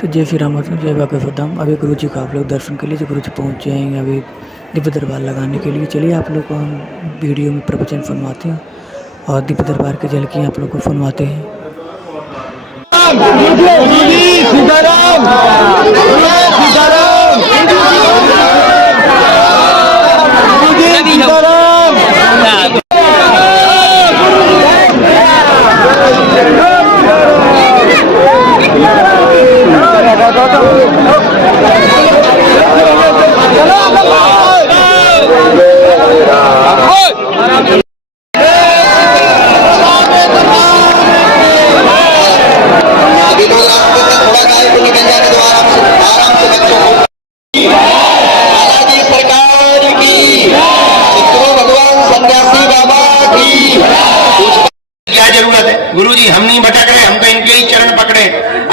तो जय श्री राम, जय बाबा धाम। अभी गुरु जी का आप लोग दर्शन के लिए गुरु जी पहुँच जाएंगे अभी दिव्य दरबार लगाने के लिए। चलिए आप लोग को हम वीडियो में प्रवचन सुनवाते हैं और दिव्य दरबार की झलकी आप लोग को सुनवाते हैं। गुरु जी हम नहीं भटक रहे, हम तो इनके ही चरण पकड़े।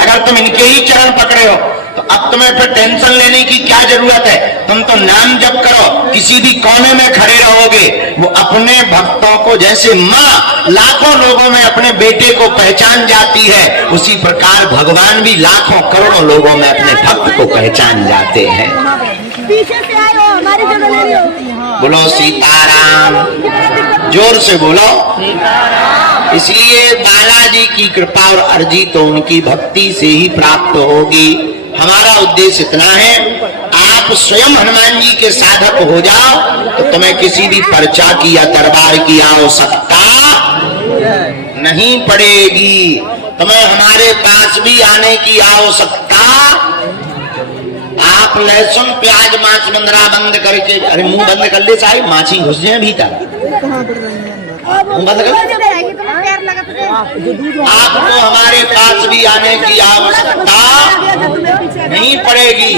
अगर तुम इनके ही चरण पकड़े हो तो अब तुम्हें फिर टेंशन लेने की क्या जरूरत है। तुम तो नाम जप करो, किसी भी कोने में खड़े रहोगे। वो अपने भक्तों को जैसे माँ लाखों लोगों में अपने बेटे को पहचान जाती है, उसी प्रकार भगवान भी लाखों करोड़ों लोगं में अपने भक्त को पहचान जाते हैं। पीछे से आए हो, हमारी जगह ले रही हो। बोलो सीताराम, जोर से बोलो। इसलिए बालाजी की कृपा और अर्जी तो उनकी भक्ति से ही प्राप्त होगी। हमारा उद्देश्य इतना है, आप स्वयं हनुमान जी के साधक हो जाओ तो तुम्हें किसी भी पर्चा की या दरबार की आवश्यकता नहीं पड़ेगी। तुम्हें हमारे पास भी आने की आवश्यकता। आप लहसुन प्याज मांस मंदरा बंद करके, अरे मुंह बंद कर ले साहिब, माछी घुस जाए भीतर। मुंह बंद कर। आपको हमारे पास भी आने की आवश्यकता नहीं पड़ेगी।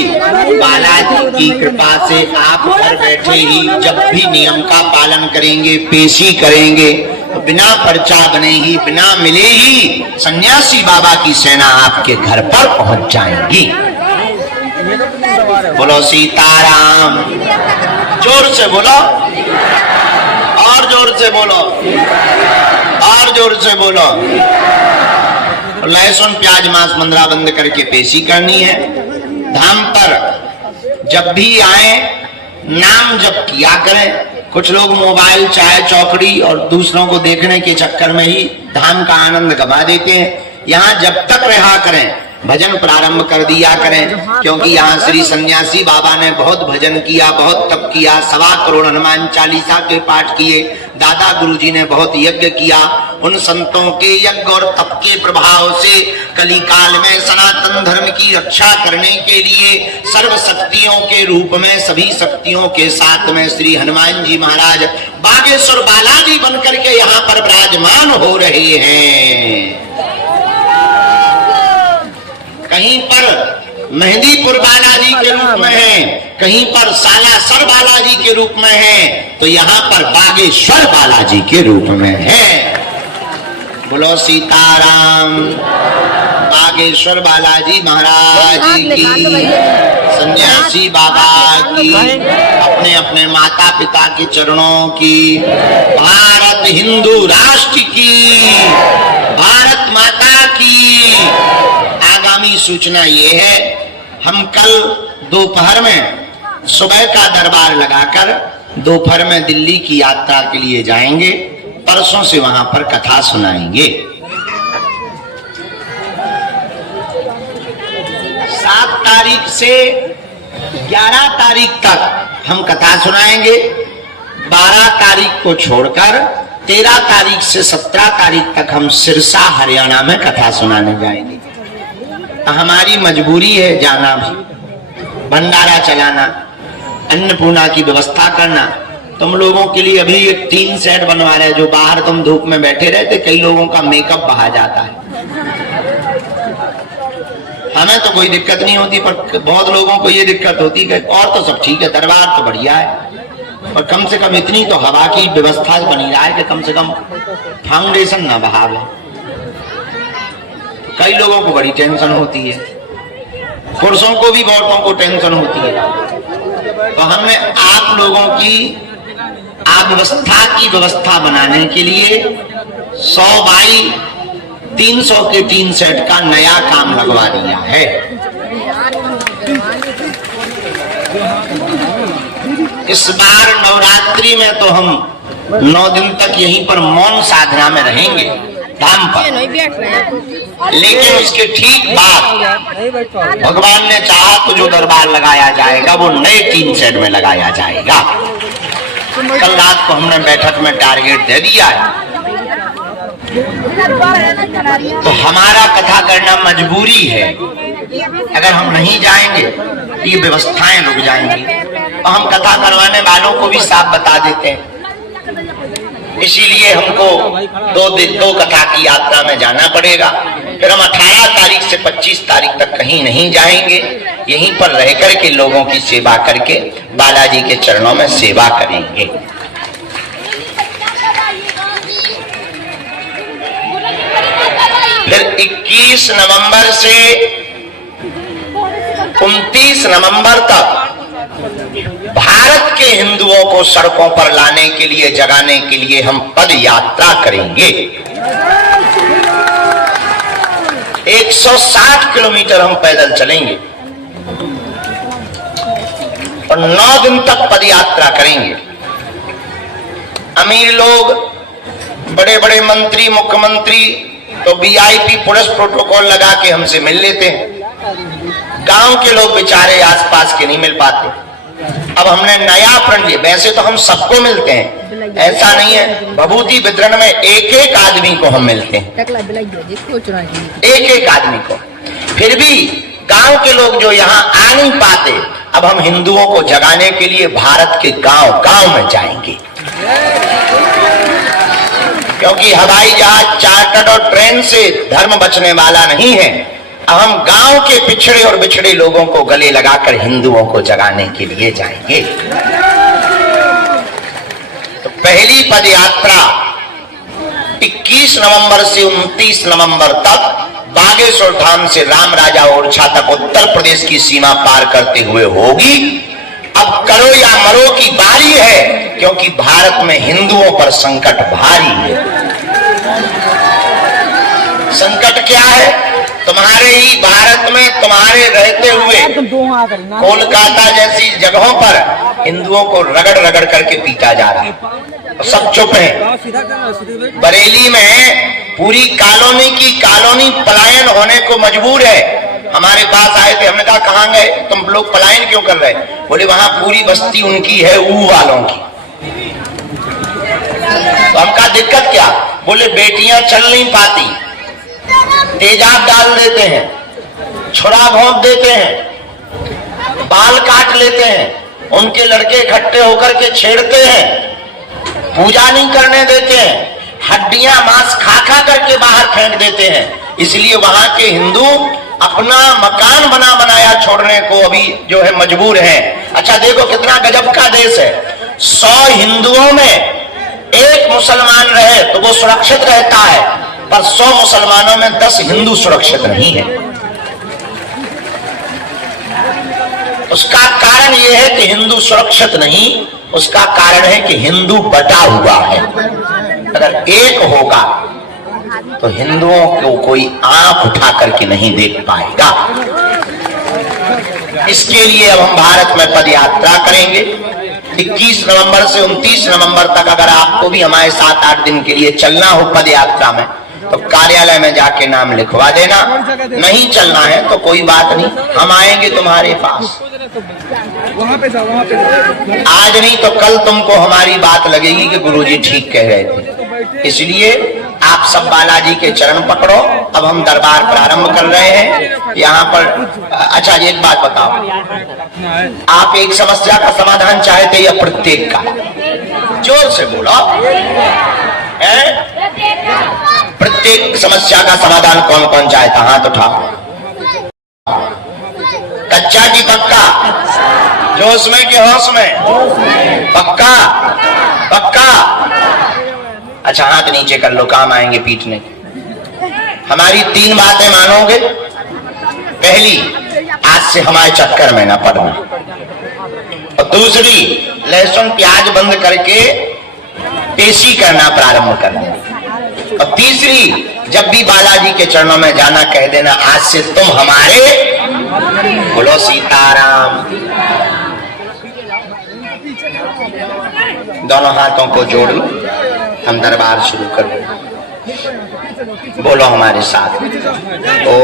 बालाजी की कृपा से आप घर बैठे ही जब भी नियम का पालन करेंगे, पेशी करेंगे, तो बिना पर्चा बने ही, बिना मिले ही सन्यासी बाबा की सेना आपके घर पर पहुंच जाएगी। बोलो सीताराम, जोर से बोलो, और जोर से बोलो, और जोर से बोलो। लहसुन प्याज मांस मंदरा बंद करके पेशी करनी है। धाम पर जब भी आए नाम जप किया करें। कुछ लोग मोबाइल, चाय, चौकड़ी और दूसरों को देखने के चक्कर में ही धाम का आनंद गवा देते हैं। यहाँ जब तक रहा करें, भजन प्रारंभ कर दिया करें, क्योंकि यहाँ श्री सन्यासी बाबा ने बहुत भजन किया, बहुत तप किया, 1.25 करोड़ हनुमान चालीसा के पाठ किए। दादा गुरुजी ने बहुत यज्ञ किया। उन संतों के यज्ञ और तप के प्रभाव से कली काल में सनातन धर्म की रक्षा करने के लिए सर्व शक्तियों के रूप में, सभी शक्तियों के साथ में श्री हनुमान जी महाराज बागेश्वर बालाजी बनकर के यहाँ पर विराजमान हो रहे हैं। कहीं पर मेहंदीपुर बालाजी के रूप में है, कहीं पर सालासर बालाजी के रूप में है, तो यहाँ पर बागेश्वर बालाजी के रूप में है। बोलो सीताराम। बागेश्वर बालाजी महाराज की, सन्यासी बाबा की, अपने अपने माता पिता के चरणों की, भारत हिंदू राष्ट्र की, भारत माता की। आगामी सूचना ये है, हम कल दोपहर में सुबह का दरबार लगाकर दोपहर में दिल्ली की यात्रा के लिए जाएंगे। परसों से वहां पर कथा सुनाएंगे। 7 तारीख से 11 तारीख तक हम कथा सुनाएंगे। 12 तारीख को छोड़कर 13 तारीख से 17 तारीख तक हम सिरसा हरियाणा में कथा सुनाने जाएंगे। हमारी मजबूरी है जाना भी, भंडारा चलाना, अन्नपूर्णा की व्यवस्था करना। तुम लोगों के लिए अभी एक 3 सेट बनवा रहे हैं, जो बाहर तुम धूप में बैठे रहते, कई लोगों का मेकअप बहा जाता है। हमें तो कोई दिक्कत नहीं होती, पर बहुत लोगों को ये दिक्कत होती है। और तो सब ठीक है, दरबार तो बढ़िया है, और कम से कम इतनी तो हवा की व्यवस्था बनी रहा है कि कम से कम फाउंडेशन ना बहावे। कई लोगों को बड़ी टेंशन होती है, पुरुषों को भी औरतों को टेंशन होती है। तो हमने आप लोगों की व्यवस्था की व्यवस्था बनाने के लिए 100 बाई 300 के 3 सेट का नया काम लगवा दिया है। इस बार नवरात्रि में तो हम 9 दिन तक यहीं पर मौन साधना में रहेंगे धाम पर, लेकिन उसके ठीक बाद भगवान ने चाहा तो जो दरबार लगाया जाएगा वो नए 3 सेट में लगाया जाएगा। कल रात को हमने बैठक में टारगेट दे दिया है, तो हमारा कथा करना मजबूरी है। अगर हम नहीं जाएंगे तो ये व्यवस्थाएं रुक जाएंगी, तो हम कथा करवाने वालों को भी साफ बता देते हैं। इसीलिए हमको 2 कथा की यात्रा में जाना पड़ेगा। फिर हम 18 तारीख से 25 तारीख तक कहीं नहीं जाएंगे, यहीं पर रह करके लोगों की सेवा करके बालाजी के चरणों में सेवा करेंगे। फिर 21 नवंबर से 29 नवंबर तक भारत के हिंदुओं को सड़कों पर लाने के लिए, जगाने के लिए हम पद यात्रा करेंगे। 160 किलोमीटर हम पैदल चलेंगे और 9 दिन तक पद यात्रा करेंगे। अमीर लोग, बड़े बड़े मंत्री, मुख्यमंत्री तो वीआईपी पुलिस प्रोटोकॉल लगा के हमसे मिल लेते हैं। गांव के लोग बेचारे आसपास के नहीं मिल पाते। अब हमने नया प्रण लिया, वैसे तो हम सबको मिलते हैं, ऐसा नहीं है। भभूति वितरण में एक आदमी को हम मिलते हैं, एक आदमी को। फिर भी गांव के लोग जो यहाँ आ नहीं पाते, अब हम हिंदुओं को जगाने के लिए भारत के गांव गांव में जाएंगे, क्योंकि हवाई जहाज, चार्टर्ड और ट्रेन से धर्म बचने वाला नहीं है। अब हम गांव के पिछड़े और बिछड़े लोगों को गले लगाकर हिंदुओं को जगाने के लिए जाएंगे। तो पहली पद यात्रा 21 नवंबर से 29 नवंबर तक बागेश्वर धाम से राम राजा ओरछा तक उत्तर प्रदेश की सीमा पार करते हुए होगी। अब करो या मरो की बारी है, क्योंकि भारत में हिंदुओं पर संकट भारी है। संकट क्या है? तुम्हारे ही भारत में, तुम्हारे रहते हुए कोलकाता जैसी जगहों पर हिंदुओं को रगड़ रगड़ करके पीटा जा रहा है, सब चुप हैं। बरेली में पूरी कॉलोनी की कॉलोनी पलायन होने को मजबूर है। हमारे पास आए थे, हमने कहा कहां गए तुम लोग, पलायन क्यों कर रहे? बोले वहां पूरी बस्ती उनकी है, ऊ वालों की। तो हम कहा दिक्कत क्या? बोले बेटियां चल नहीं पाती, तेजाब डाल देते हैं, छुरा घोंप देते हैं, बाल काट लेते हैं, उनके लड़के इकट्ठे होकर के छेड़ते हैं, पूजा नहीं करने देते हैं, हड्डियां मांस खा खा करके बाहर फेंक देते हैं। इसलिए वहां के हिंदू अपना मकान बना बनाया छोड़ने को अभी जो है मजबूर हैं। अच्छा देखो कितना गजब का देश है। 100 हिंदुओं में 1 मुसलमान रहे तो वो सुरक्षित रहता है, पर 100 मुसलमानों में 10 हिंदू सुरक्षित नहीं है। उसका कारण यह है कि हिंदू सुरक्षित नहीं, उसका कारण है कि हिंदू बटा हुआ है। अगर एक होगा तो हिंदुओं को कोई आंख उठा करके नहीं देख पाएगा। इसके लिए अब हम भारत में पद यात्रा करेंगे 21 नवंबर से 29 नवंबर तक। अगर आपको भी हमारे 7-8 दिन के लिए चलना हो पद यात्रा में, तो कार्यालय में जाके नाम लिखवा देना। नहीं चलना है तो कोई बात नहीं, हम आएंगे तुम्हारे पास। वहां पे जाओ। आज नहीं तो कल तुमको हमारी बात लगेगी कि गुरुजी ठीक कह रहे थे। इसलिए आप सब बालाजी के चरण पकड़ो। अब हम दरबार प्रारंभ कर रहे हैं यहाँ पर। अच्छा एक बात बताओ, आप एक समस्या का समाधान चाहते या प्रत्येक का? जोर से बोलो। प्रत्येक समस्या का समाधान कौन कौन चाहता? हाथ उठाओ। कच्चा की पक्का? जोश में कि होश में? पक्का पक्का। अच्छा हाथ नीचे कर लो, काम आएंगे पीटने। हमारी 3 बातें मानोगे। पहली, आज से हमारे चक्कर में ना पड़ना। और दूसरी, लहसुन प्याज बंद करके पेशी करना प्रारंभ कर देना। और तीसरी, जब भी बालाजी के चरणों में जाना कह देना आज से तुम हमारे। बोलो सीताराम। दोनों हाथों को जोड़ लो, हम दरबार शुरू करो। बोलो हमारे साथ, ओ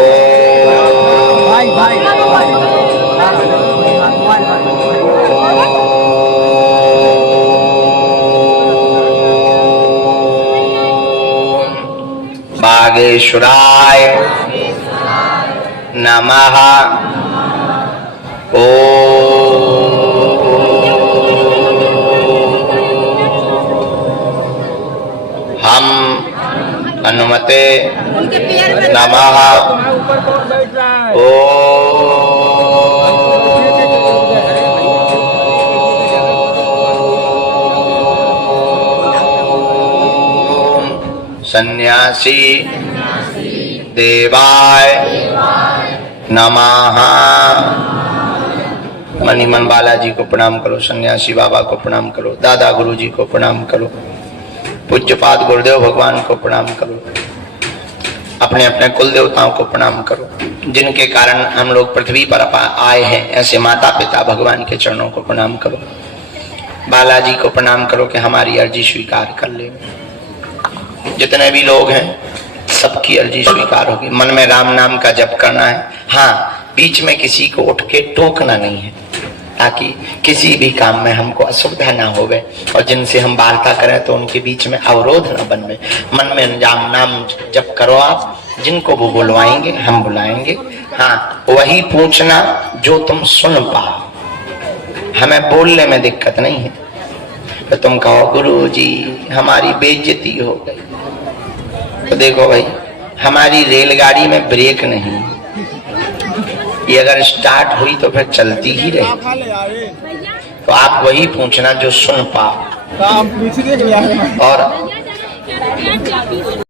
बागेश्वराय नमः। ओ हम हनुमते नमः। ओ सन्यासी देवाय नमः। मणिमन बालाजी को प्रणाम करो, सन्यासी बाबा को प्रणाम करो, दादा गुरु जी को प्रणाम करो, पूज्यपाद गुरुदेव भगवान को प्रणाम करो, अपने अपने कुल देवताओं को प्रणाम करो, जिनके कारण हम लोग पृथ्वी पर आए हैं। ऐसे माता पिता भगवान के चरणों को प्रणाम करो, बालाजी को प्रणाम करो कि हमारी अर्जी स्वीकार कर ले। जितने भी लोग हैं सबकी अर्जी स्वीकार होगी। मन में राम नाम का जप करना है। हाँ, बीच में किसी को उठ के टोकना नहीं है, ताकि किसी भी काम में हमको असुविधा ना होवे, और जिनसे हम वार्ता करें तो उनके बीच में अवरोध न बनवे। मन में राम नाम जप करो आप, जिनको वो बुलवाएंगे हम बुलाएंगे। हाँ, वही पूछना जो तुम सुन पाओ। हमें बोलने में दिक्कत नहीं है, तो तुम कहो गुरु जी हमारी बेइज्जती हो गई, तो देखो भाई हमारी रेलगाड़ी में ब्रेक नहीं, ये अगर स्टार्ट हुई तो फिर चलती ही रही। तो आप वही पूछना जो सुन पाओ। और